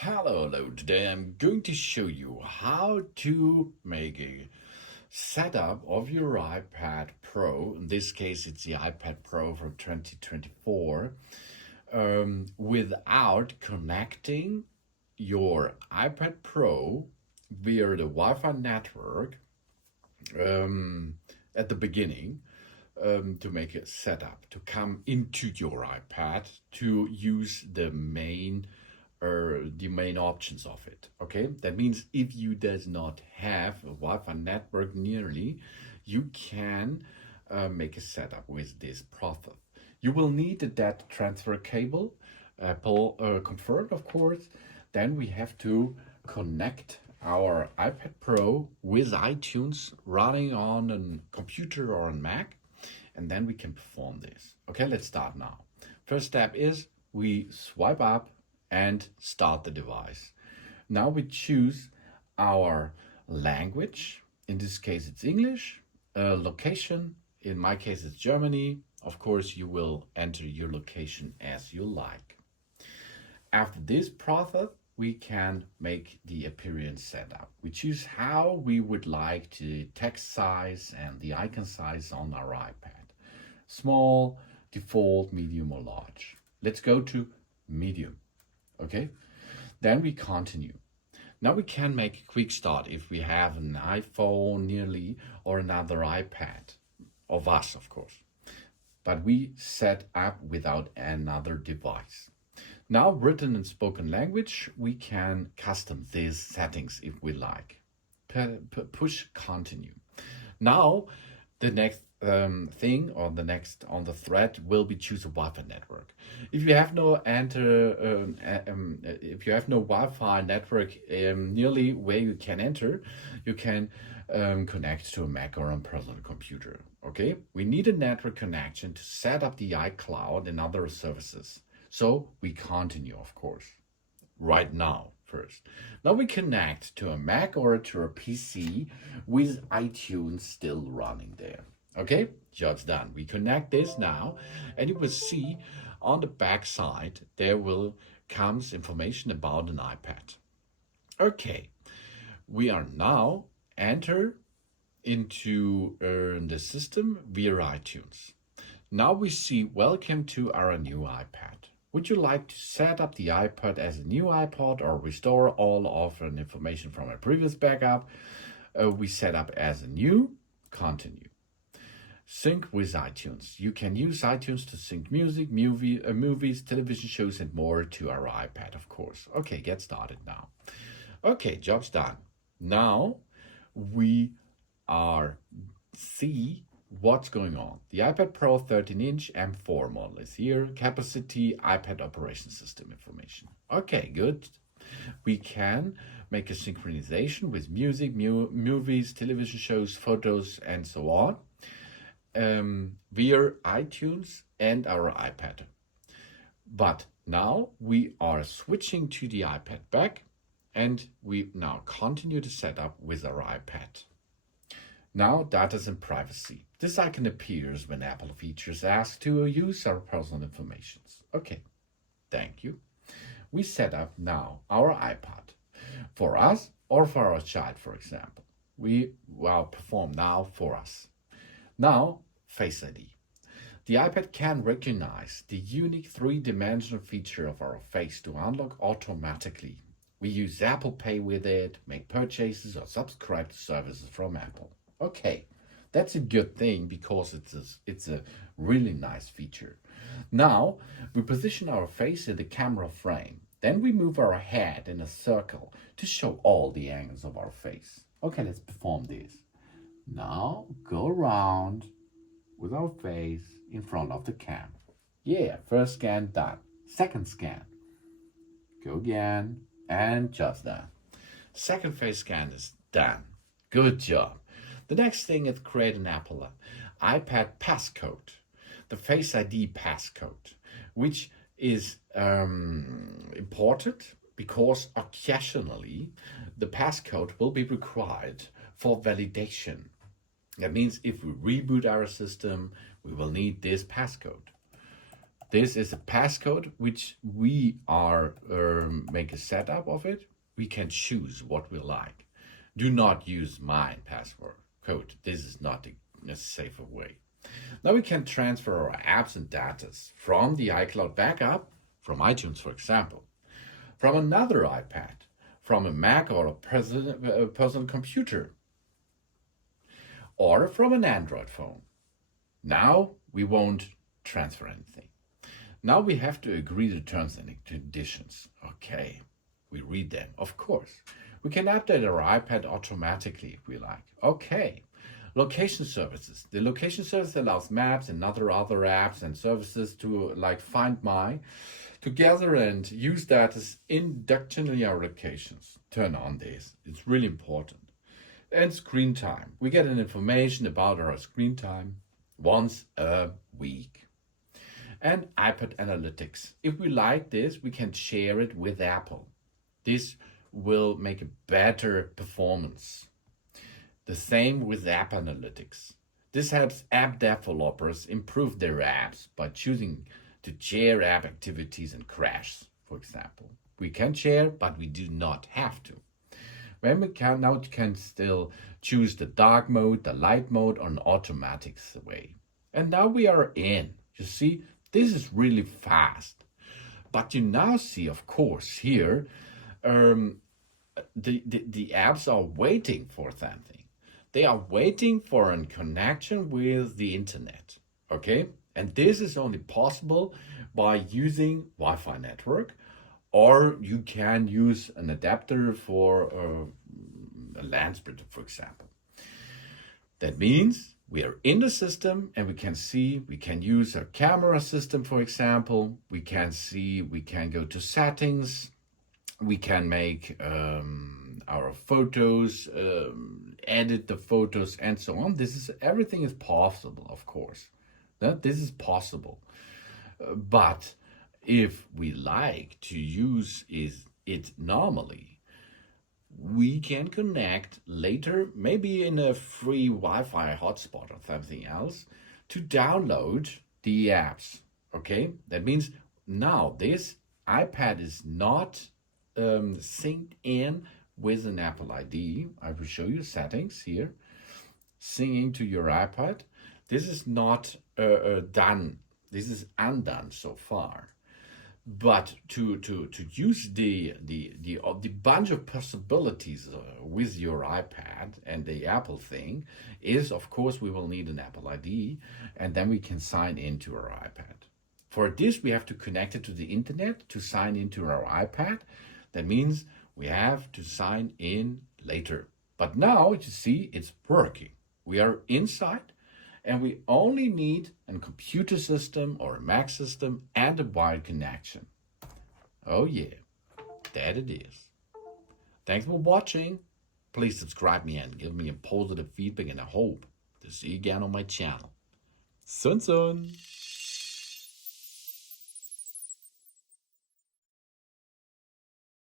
Hello. Today I'm going to show you how to make a setup of your iPad Pro. In this case, it's the iPad Pro from 2024, without connecting your iPad Pro via the Wi-Fi network at the beginning, to make a setup, to come into your iPad, to use the main options of it. Okay, that means if you does not have a Wi-Fi network nearly, you can make a setup with this process. You will need a data transfer cable. Apple confirmed, of course. Then we have to connect our iPad Pro with iTunes running on a computer or a Mac, and then we can perform this. Okay, let's start now. First step is we swipe up and start the device. Now we choose our language. In this case, it's English. Location, in my case, it's Germany. Of course, you will enter your location as you like. After this process, we can make the appearance setup. We choose how we would like the text size and the icon size on our iPad. Small, default, medium, or large. Let's go to medium. Okay, then we continue. Now we can make a quick start if we have an iPhone nearly or another iPad, of us, of course. But we set up without another device. Now, written and spoken language, we can custom these settings if we like. Push continue. Now, the next thing, or the next on the thread, will be choose a Wi-Fi network. If you have no Wi-Fi network nearly where you can enter, you can connect to a Mac or a personal computer. Okay, we need a network connection to set up the iCloud and other services. So we continue, of course, right now. First, now we connect to a Mac or to a PC with iTunes still running there. Okay, job's done. We connect this now, and you will see on the back side there will comes information about an iPad. Okay, we are now enter into the system via iTunes. Now we see welcome to our new iPad. Would you like to set up the iPad as a new iPod or restore all of the information from a previous backup? We set up as a new, continue. Sync with iTunes. You can use iTunes to sync music, movies, television shows, and more to our iPad, of course. Okay, get started now. Okay, job's done. Now we are see what's going on. The iPad Pro 13-inch M4 model is here. Capacity, iPad operating system information. Okay, good. We can make a synchronization with music, movies, television shows, photos, and so on via iTunes and our iPad. But now we are switching to the iPad back, and we now continue to set up with our iPad. Now, data and privacy. This icon appears when Apple features ask to use our personal information. Okay, thank you. We set up now our iPad for us or for our child, for example. We will perform now for us. Now, Face ID. The iPad can recognize the unique three-dimensional feature of our face to unlock automatically. We use Apple Pay with it, make purchases, or subscribe to services from Apple. Okay, that's a good thing because it's a really nice feature. Now, we position our face in the camera frame. Then we move our head in a circle to show all the angles of our face. Okay, let's perform this. Now, go around with our face in front of the cam. Yeah, first scan done. Second scan. Go again, and just done. Second face scan is done. Good job. The next thing is create an Apple iPad passcode, the Face ID passcode, which is important because occasionally the passcode will be required for validation. That means if we reboot our system, we will need this passcode. This is a passcode which we are make a setup of it. We can choose what we like. Do not use my password code. This is not a safer way. Now we can transfer our apps and data from the iCloud backup, from iTunes for example, from another iPad, from a Mac or a personal computer, or from an Android phone. Now we won't transfer anything. Now we have to agree to terms and conditions. Okay, we read them, of course. We can update our iPad automatically if we like. Okay. Location services. The location service allows maps and other apps and services to like Find My to gather and use data inductionally our locations. Turn on this. It's really important. And screen time. We get an information about our screen time once a week. And iPad analytics. If we like this, we can share it with Apple. This will make a better performance. The same with app analytics. This helps app developers improve their apps by choosing to share app activities and crashes, for example. We can share, but we do not have to. When we can still choose the dark mode, the light mode, or an automatic way. And now we are in. You see, this is really fast. But you now see, of course, here, the apps are waiting for something. They are waiting for a connection with the internet, okay? And this is only possible by using Wi-Fi network, or you can use an adapter for a LAN splitter, for example. That means we are in the system and we can use a camera system, for example. We can go to settings. We can make our photos, edit the photos, and so on. Everything is possible, of course. This is possible. But if we like to use it normally, we can connect later, maybe in a free Wi-Fi hotspot or something else, to download the apps. Okay? That means now this iPad is not synced in with an Apple ID. I will show you settings here. Syncing to your iPad. This is not done. This is undone so far. But to use the bunch of possibilities with your iPad and the Apple thing is, of course, we will need an Apple ID, and then we can sign into our iPad. For this, we have to connect it to the internet to sign into our iPad. That means we have to sign in later. But now, you see, it's working. We are inside, and we only need a computer system or a Mac system and a wired connection. Oh yeah, that it is. Thanks for watching. Please subscribe me and give me a positive feedback, and I hope to see you again on my channel. Sun sun.